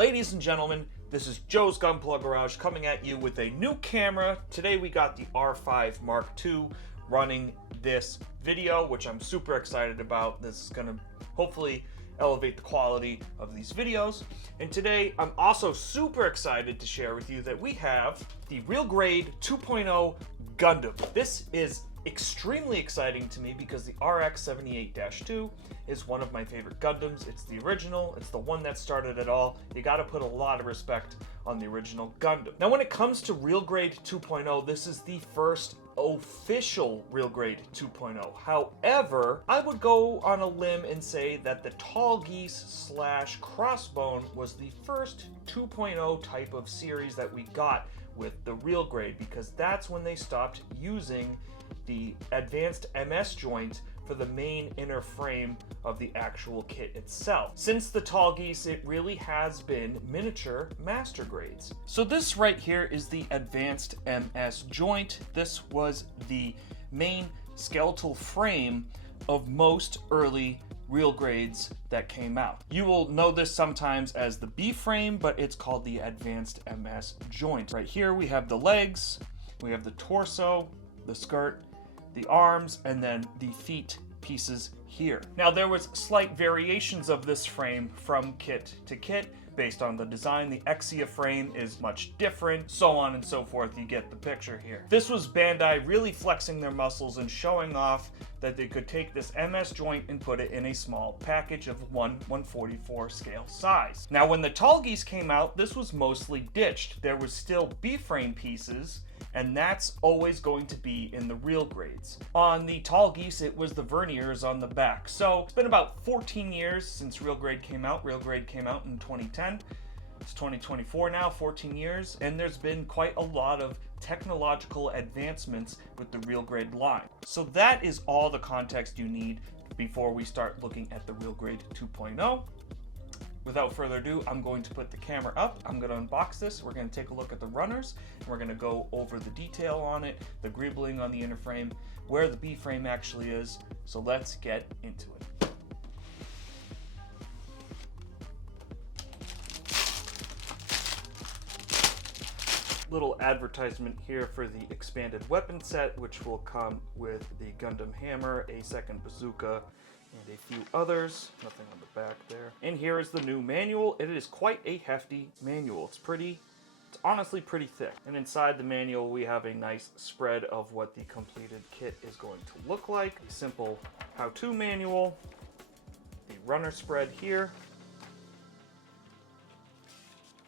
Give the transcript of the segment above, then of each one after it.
Ladies and gentlemen, this is Joe's Gunpla Garage coming at you with a new camera. Today we got the R5 Mark II running this video, which I'm super excited about. This is gonna hopefully elevate the quality of these videos. And today I'm also super excited to share with you that we have the Real Grade 2.0 Gundam. This is extremely exciting to me because the RX-78-2 is one of my favorite Gundams. It's the original, it's the one that started it all. You gotta put a lot of respect on the original Gundam. Now when it comes to Real Grade 2.0, this is the first official Real Grade 2.0. However, I would go on a limb and say that the Tall Geese / Crossbone was the first 2.0 type of series that we got with the Real Grade, because that's when they stopped using the advanced MS joint for the main inner frame of the actual kit itself. Since the Tall Geese, it really has been miniature master grades. So this right here is the advanced MS joint. This was the main skeletal frame of most early Real Grades that came out. You will know this sometimes as the B frame, but it's called the advanced MS joint. Right here we have the legs, we have the torso, the skirt, the arms, and then the feet pieces here. Now there was slight variations of this frame from kit to kit based on the design. The Exia frame is much different, so on and so forth. You get the picture here. This was Bandai really flexing their muscles and showing off that they could take this MS joint and put it in a small package of 1/144 scale size. Now when the Tall Geese came out, this was mostly ditched. There was still B-frame pieces, and that's always going to be in the Real Grades. On the Tall Geese, it was the verniers on the back. So it's been about 14 years since Real Grade came out. Real Grade came out in 2010. It's 2024 now, 14 years, and there's been quite a lot of technological advancements with the Real Grade line. So that is all the context you need before we start looking at the Real Grade 2.0. Without further ado, I'm going to put the camera up. I'm going to unbox this. We're going to take a look at the runners. And we're going to go over the detail on it, the greebling on the inner frame, where the B frame actually is. So let's get into it. Little advertisement here for the expanded weapon set, which will come with the Gundam hammer, a second bazooka, and a few others. Nothing on the back there. And here is the new manual. It is quite a hefty manual. It's honestly pretty thick. And inside the manual we have a nice spread of what the completed kit is going to look like. A simple how-to manual, the runner spread here,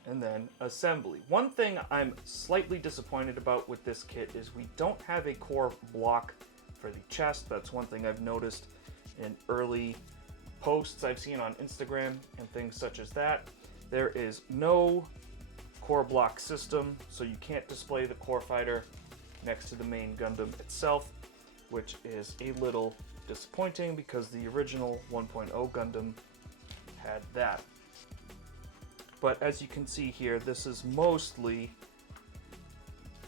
and then assembly. One thing I'm slightly disappointed about with this kit is we don't have a core block for the chest. That's one thing I've noticed in early posts I've seen on Instagram and things such as that. There is no core block system, so you can't display the core fighter next to the main Gundam itself, which is a little disappointing because the original 1.0 Gundam had that. But as you can see here, this is mostly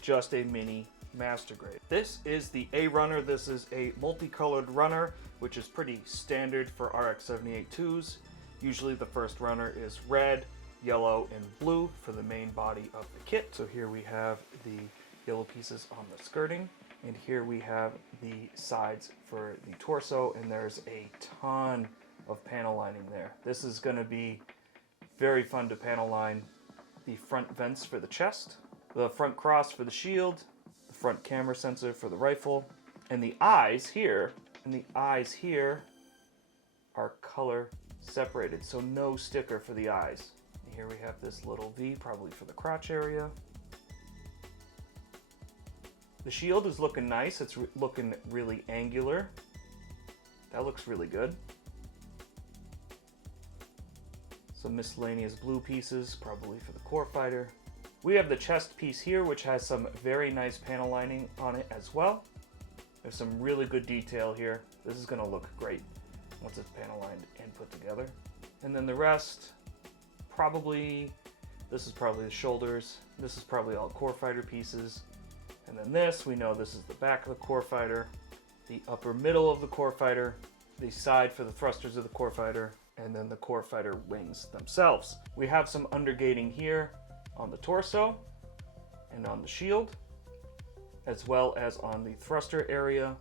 just a mini master grade. This is the A runner. This is a multicolored runner, which is pretty standard for RX-78-2s. Usually the first runner is red, yellow, and blue for the main body of the kit. So here we have the yellow pieces on the skirting, and here we have the sides for the torso, and there's a ton of panel lining there. This is going to be very fun to panel line. The front vents for the chest, the front cross for the shield, the front camera sensor for the rifle, and the eyes here and the eyes here are color separated, so no sticker for the eyes. And here we have this little V, probably for the crotch area. The shield is looking nice. It's looking really angular. That looks really good. Some miscellaneous blue pieces, probably for the core fighter. We have the chest piece here, which has some very nice panel lining on it as well. There's some really good detail here. This is going to look great once it's panel lined and put together. And then the rest, this is probably the shoulders. This is probably all core fighter pieces. And then this, we know this is the back of the core fighter, the upper middle of the core fighter, the side for the thrusters of the core fighter, and then the core fighter wings themselves. We have some undergating here on the torso and on the shield, as well as on the thruster area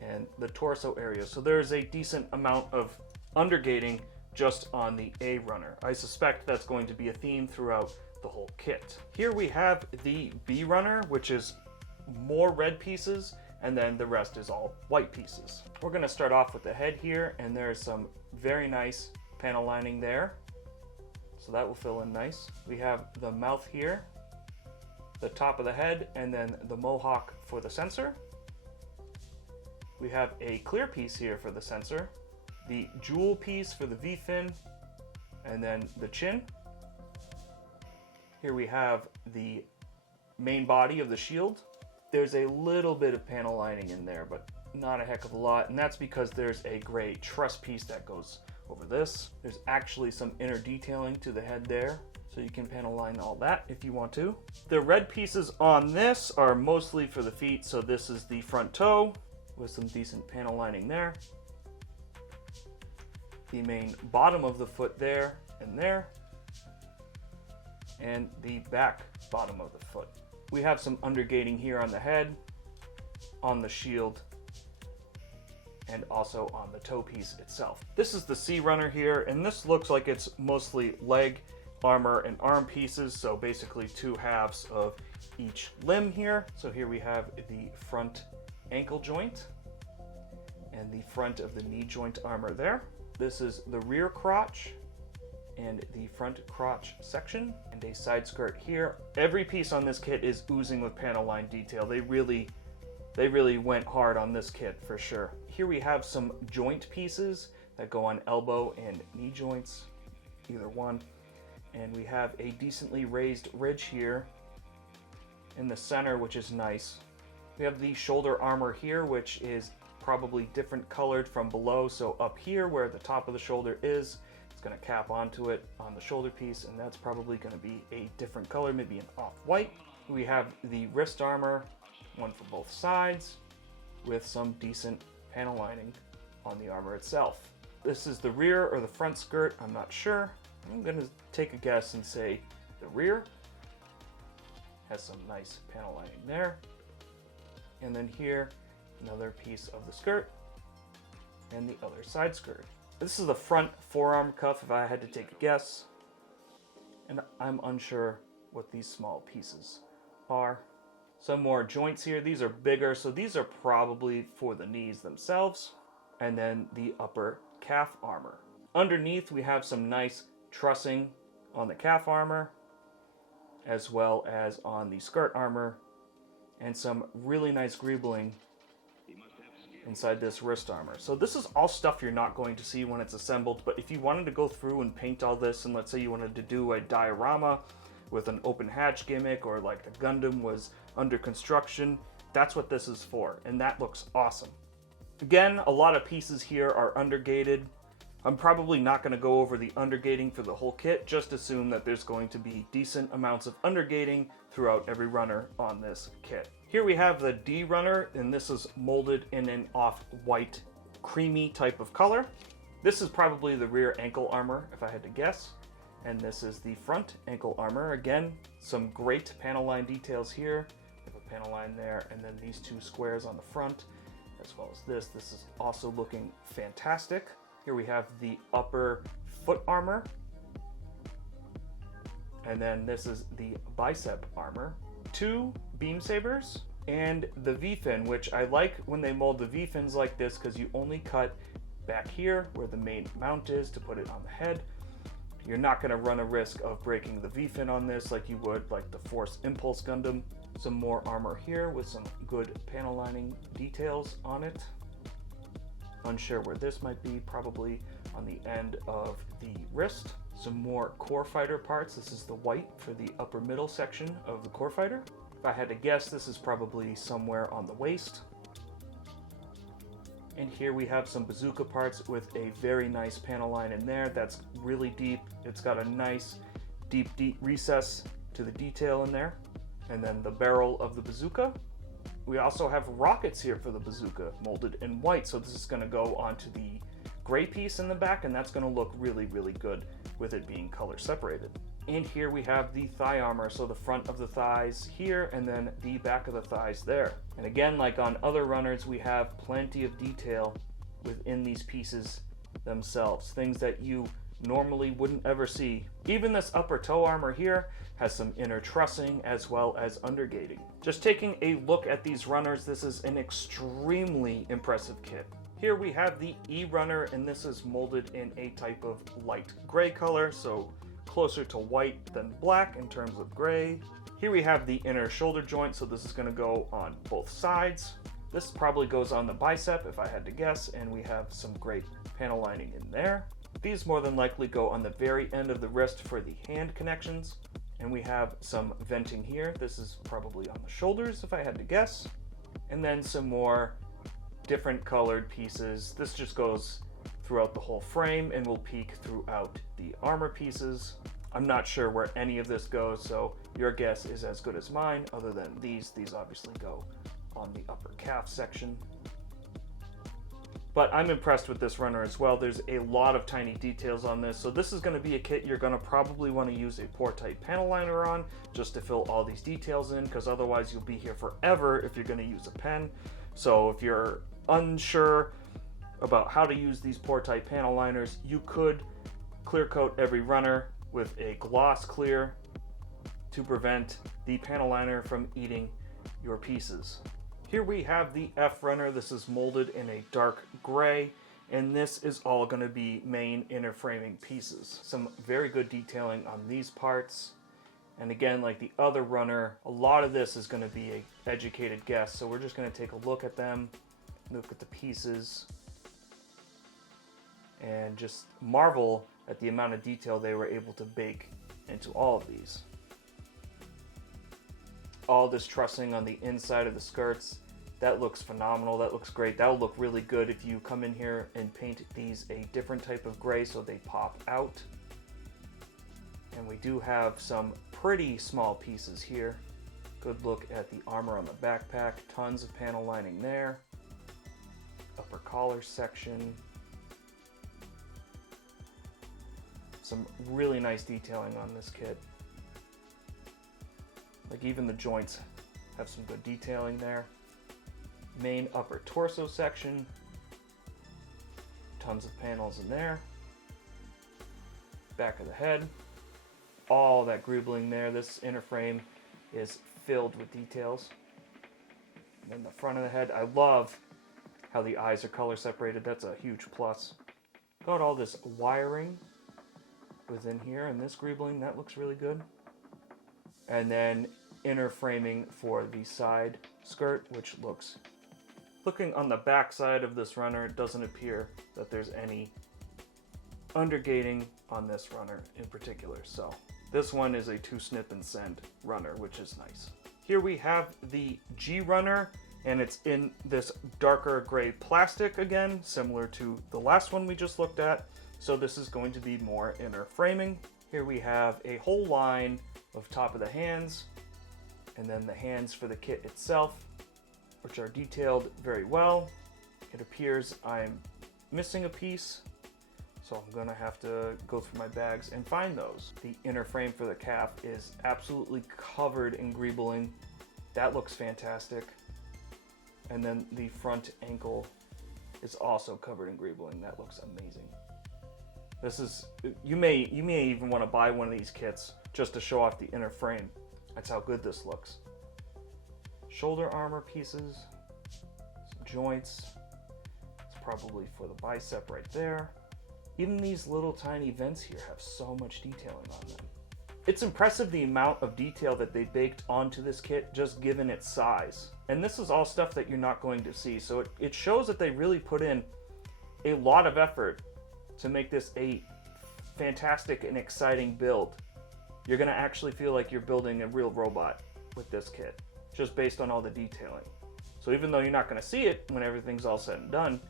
and the torso area. So there's a decent amount of undergating just on the A runner. I suspect that's going to be a theme throughout the whole kit. Here we have the B runner, which is more red pieces, and then the rest is all white pieces. We're going to start off with the head here, and there's some very nice panel lining there, so that will fill in nice. We have the mouth here, the top of the head, and then the mohawk for the sensor. We have a clear piece here for the sensor, the jewel piece for the V-fin, and then the chin. Here we have the main body of the shield. There's a little bit of panel lining in there, but not a heck of a lot, and that's because there's a gray truss piece that goes over this. There's actually some inner detailing to the head there, so you can panel line all that if you want to. The red pieces on this are mostly for the feet, so this is the front toe with some decent panel lining there. The main bottom of the foot there, and the back bottom of the foot. We have some undergating here on the head, on the shield, and also on the toe piece itself. This is the C runner here, and this looks like it's mostly leg, armor, and arm pieces, so basically two halves of each limb here. So here we have the front ankle joint and the front of the knee joint armor there. This is the rear crotch and the front crotch section, and a side skirt here. Every piece on this kit is oozing with panel line detail. They really went hard on this kit for sure. Here we have some joint pieces that go on elbow and knee joints, either one. And we have a decently raised ridge here in the center, which is nice. We have the shoulder armor here, which is probably different colored from below. So up here where the top of the shoulder is, it's going to cap onto it on the shoulder piece, and that's probably going to be a different color, maybe an off-white. We have the wrist armor, one for both sides, with some decent panel lining on the armor itself. This is the rear or the front skirt, I'm not sure. I'm going to take a guess and say the rear. Has some nice panel lining there. And then here, another piece of the skirt and the other side skirt. This is the front forearm cuff if I had to take a guess. And I'm unsure what these small pieces are. Some more joints here. These are bigger, so these are probably for the knees themselves. And then the upper calf armor. Underneath we have some nice trussing on the calf armor, as well as on the skirt armor, and some really nice greebling inside this wrist armor. So this is all stuff you're not going to see when it's assembled, but if you wanted to go through and paint all this, and let's say you wanted to do a diorama with an open hatch gimmick, or like the Gundam was under construction, that's what this is for, and that looks awesome. Again, a lot of pieces here are undergated. I'm probably not going to go over the undergating for the whole kit, just assume that there's going to be decent amounts of undergating throughout every runner on this kit. Here we have the D runner, and this is molded in an off-white, creamy type of color. This is probably the rear ankle armor, if I had to guess. And this is the front ankle armor. Again, some great panel line details here. We have a panel line there, and then these two squares on the front, as well as this. This is also looking fantastic. Here we have the upper foot armor. And then this is the bicep armor. Two beam sabers and the V-fin, which I like when they mold the V-fins like this because you only cut back here where the main mount is to put it on the head. You're not going to run a risk of breaking the V-fin on this like you would like the Force Impulse Gundam. Some more armor here with some good panel lining details on it. Unsure where this might be, probably on the end of the wrist. Some more core fighter parts. This is the white for the upper middle section of the core fighter. If I had to guess, this is probably somewhere on the waist. And here we have some bazooka parts with a very nice panel line in there that's really deep. It's got a nice deep recess to the detail in there. And then the barrel of the bazooka. We also have rockets here for the bazooka, molded in white, so this is going to go onto the gray piece in the back, and that's going to look really, really good with it being color separated. And here we have the thigh armor, so the front of the thighs here and then the back of the thighs there. And again, like on other runners, we have plenty of detail within these pieces themselves, things that you normally wouldn't ever see. Even this upper toe armor here has some inner trussing as well as undergating. Just taking a look at these runners, this is an extremely impressive kit. Here we have the E runner, and this is molded in a type of light gray color, so closer to white than black in terms of gray. Here we have the inner shoulder joint, so this is going to go on both sides. This probably goes on the bicep if I had to guess, and we have some great panel lining in there. These more than likely go on the very end of the wrist for the hand connections. And we have some venting here. This is probably on the shoulders if I had to guess. And then some more different colored pieces. This just goes throughout the whole frame and will peek throughout the armor pieces. I'm not sure where any of this goes, so your guess is as good as mine, other than these. These obviously go on the upper calf section. But I'm impressed with this runner as well. There's a lot of tiny details on this. So this is going to be a kit you're going to probably want to use a pore type panel liner on just to fill all these details in, because otherwise you'll be here forever if you're going to use a pen. So if you're unsure about how to use these pore type panel liners, you could clear coat every runner with a gloss clear to prevent the panel liner from eating your pieces. Here we have the F runner. This is molded in a dark gray, and this is all going to be main inner framing pieces. Some very good detailing on these parts. And again, like the other runner, a lot of this is going to be an educated guess. So we're just going to take a look at them, look at the pieces, and just marvel at the amount of detail they were able to bake into all of these. All this trussing on the inside of the skirts, that looks phenomenal. That looks great. That will look really good if you come in here and paint these a different type of gray so they pop out. And we do have some pretty small pieces here. Good look at the armor on the backpack. Tons of panel lining there. Upper collar section. Some really nice detailing on this kit. Like even the joints have some good detailing there. Main upper torso section. Tons of panels in there. Back of the head. All that greebling there. This inner frame is filled with details. And then the front of the head. I love how the eyes are color separated. That's a huge plus. Got all this wiring within here, and this greebling, that looks really good. And then inner framing for the side skirt, which looks, looking on the back side of this runner, it doesn't appear that there's any undergating on this runner in particular. So this one is a 2 snip and send runner, which is nice. Here we have the G runner, and it's in this darker gray plastic again, similar to the last one we just looked at. So this is going to be more inner framing. Here we have a whole line of top of the hands, and then the hands for the kit itself, which are detailed very well. It appears I'm missing a piece, so I'm gonna have to go through my bags and find those. The inner frame for the calf is absolutely covered in greebling. That looks fantastic. And then the front ankle is also covered in greebling. That looks amazing. This is, you may even want to buy one of these kits just to show off the inner frame. That's how good this looks. Shoulder armor pieces, some joints. It's probably for the bicep right there. Even these little tiny vents here have so much detailing on them. It's impressive the amount of detail that they baked onto this kit just given its size. And this is all stuff that you're not going to see. So it shows that they really put in a lot of effort to make this a fantastic and exciting build. You're gonna actually feel like you're building a real robot with this kit, just based on all the detailing. So even though you're not gonna see it when everything's all said and done,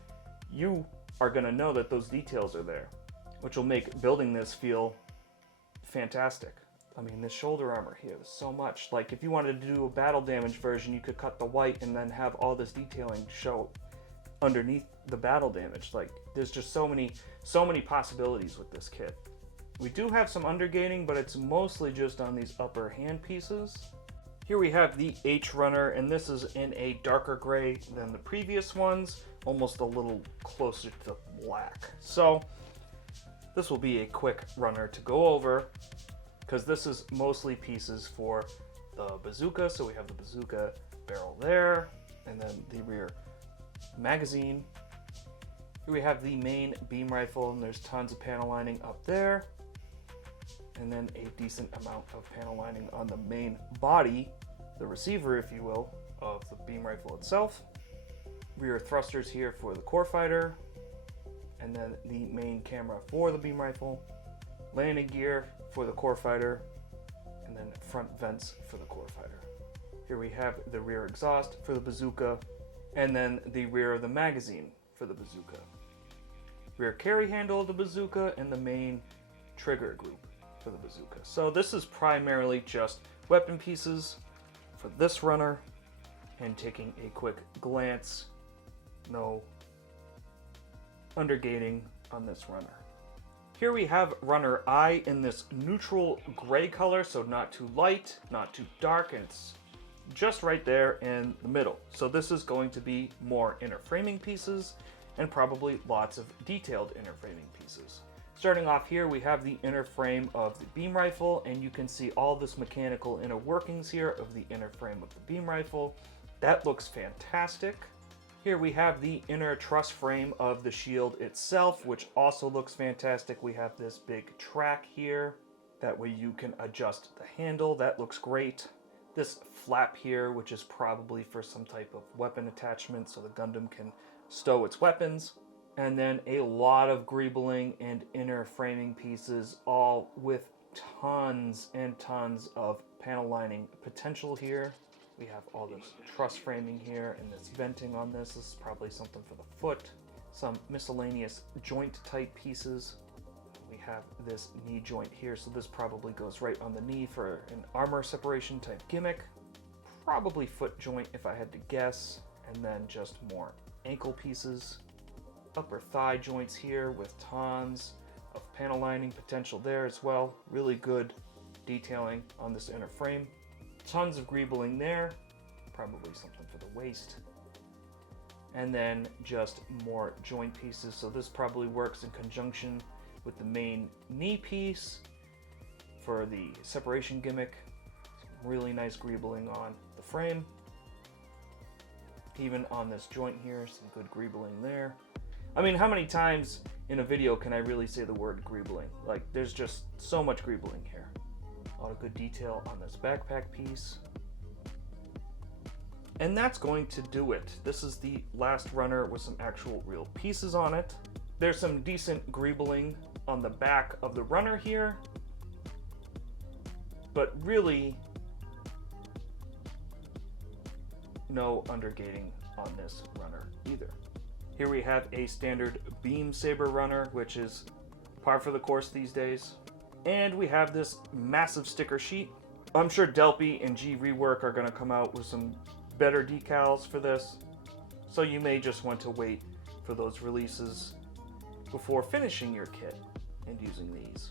you are gonna know that those details are there, which will make building this feel fantastic. I mean, this shoulder armor here, there's so much. Like if you wanted to do a battle damage version, you could cut the white and then have all this detailing show underneath the battle damage. Like, there's just so many possibilities with this kit. We do have some undergating, but it's mostly just on these upper hand pieces. Here we have the H runner, and this is in a darker gray than the previous ones, almost a little closer to black. So this will be a quick runner to go over, because this is mostly pieces for the bazooka. So we have the bazooka barrel there, and then the rear magazine. Here we have the main beam rifle, and there's tons of panel lining up there, and then a decent amount of panel lining on the main body, the receiver, if you will, of the beam rifle itself. Rear thrusters here for the core fighter, and then the main camera for the beam rifle, landing gear for the core fighter, and then front vents for the core fighter. Here we have the rear exhaust for the bazooka, and then the rear of the magazine for the bazooka. Rear carry handle of the bazooka, and the main trigger group for the bazooka. So this is primarily just weapon pieces for this runner, and taking a quick glance, no undergating on this runner. Here we have runner I in this neutral gray color, so not too light, not too dark, and it's just right there in the middle. So this is going to be more inner framing pieces, and probably lots of detailed inner framing pieces. Starting off here, we have the inner frame of the beam rifle, and you can see all this mechanical inner workings here of the inner frame of the beam rifle. That looks fantastic. Here we have the inner truss frame of the shield itself, which also looks fantastic. We have this big track here. That way you can adjust the handle. That looks great. This flap here, which is probably for some type of weapon attachment, so the Gundam can stow its weapons. And then a lot of greebling and inner framing pieces, all with tons and tons of panel lining potential here. We have all this truss framing here, and this venting on this. This is probably something for the foot. Some miscellaneous joint type pieces. We have this knee joint here, so this probably goes right on the knee for an armor separation type gimmick. Probably foot joint if I had to guess. And then just more ankle pieces. Upper thigh joints here with tons of panel lining potential there as well. Really good detailing on this inner frame. Tons of greebling there, probably something for the waist. And then just more joint pieces. So this probably works in conjunction with the main knee piece for the separation gimmick. Some really nice greebling on the frame. Even on this joint here, some good greebling there. I mean, how many times in a video can I really say the word greebling? Like, there's just so much greebling here. A lot of good detail on this backpack piece. And that's going to do it. This is the last runner with some actual real pieces on it. There's some decent greebling on the back of the runner here, but really no undergating on this runner either. Here we have a standard beam saber runner, which is par for the course these days. And we have this massive sticker sheet. I'm sure Delpy and G Rework are going to come out with some better decals for this. So you may just want to wait for those releases before finishing your kit and using these.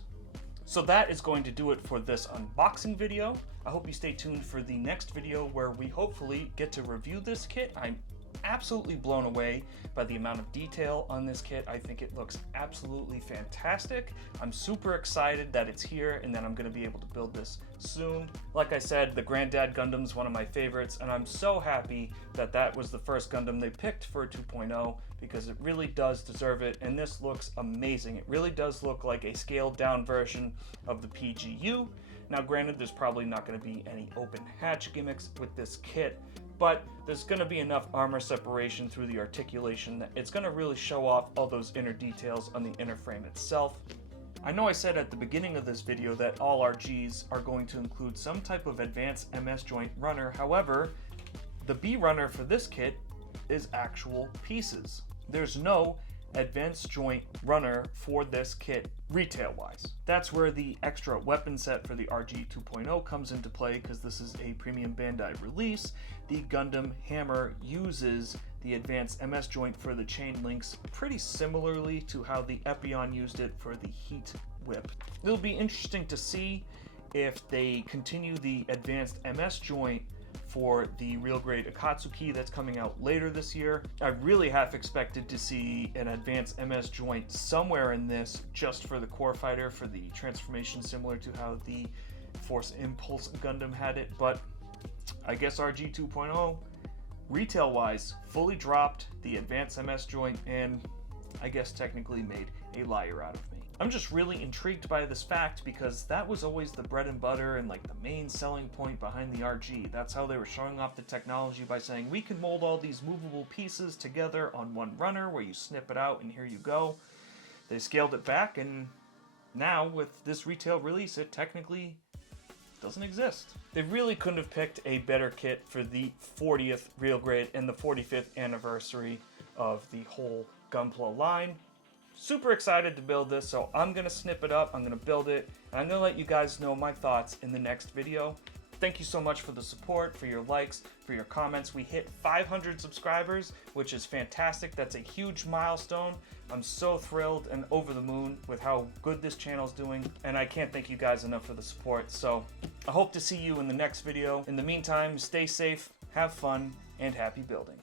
So that is going to do it for this unboxing video. I hope you stay tuned for the next video where we hopefully get to review this kit. I'm absolutely blown away by the amount of detail on this kit. I think it looks absolutely fantastic. I'm super excited that it's here and that I'm going to be able to build this soon. Like I said, the Granddad Gundam is one of my favorites, and I'm so happy that that was the first Gundam they picked for 2.0 because it really does deserve it, and this looks amazing. It really does look like a scaled down version of the PGU. Now granted, there's probably not going to be any open hatch gimmicks with this kit, but there's going to be enough armor separation through the articulation that it's going to really show off all those inner details on the inner frame itself. I know I said at the beginning of this video that all RGs are going to include some type of advanced MS joint runner. However, the B runner for this kit is actual pieces. There's no advanced joint runner for this kit retail-wise. That's where the extra weapon set for the RG 2.0 comes into play, because this is a premium Bandai release. The Gundam hammer uses the advanced MS joint for the chain links pretty similarly to how the Epion used it for the heat whip. It'll be interesting to see if they continue the advanced MS joint for the Real Grade Akatsuki that's coming out later this year. I really half expected to see an advanced MS joint somewhere in this just for the core fighter, for the transformation similar to how the Force Impulse Gundam had it, but I guess RG 2.0 retail-wise fully dropped the advanced MS joint and I guess technically made a liar out of me. I'm just really intrigued by this fact because that was always the bread and butter and like the main selling point behind the RG. That's how they were showing off the technology, by saying we can mold all these movable pieces together on one runner where you snip it out and here you go. They scaled it back, and now with this retail release it technically doesn't exist. They really couldn't have picked a better kit for the 40th Real Grade and the 45th anniversary of the whole Gunpla line. Super excited to build this, so I'm gonna snip it up, I'm gonna build it, and I'm gonna let you guys know my thoughts in the next video. Thank you so much for the support, for your likes, for your comments. We hit 500 subscribers, which is fantastic. That's a huge milestone. I'm so thrilled and over the moon with how good this channel's doing, and I can't thank you guys enough for the support. So I hope to see you in the next video. In the meantime, stay safe, have fun, and happy building.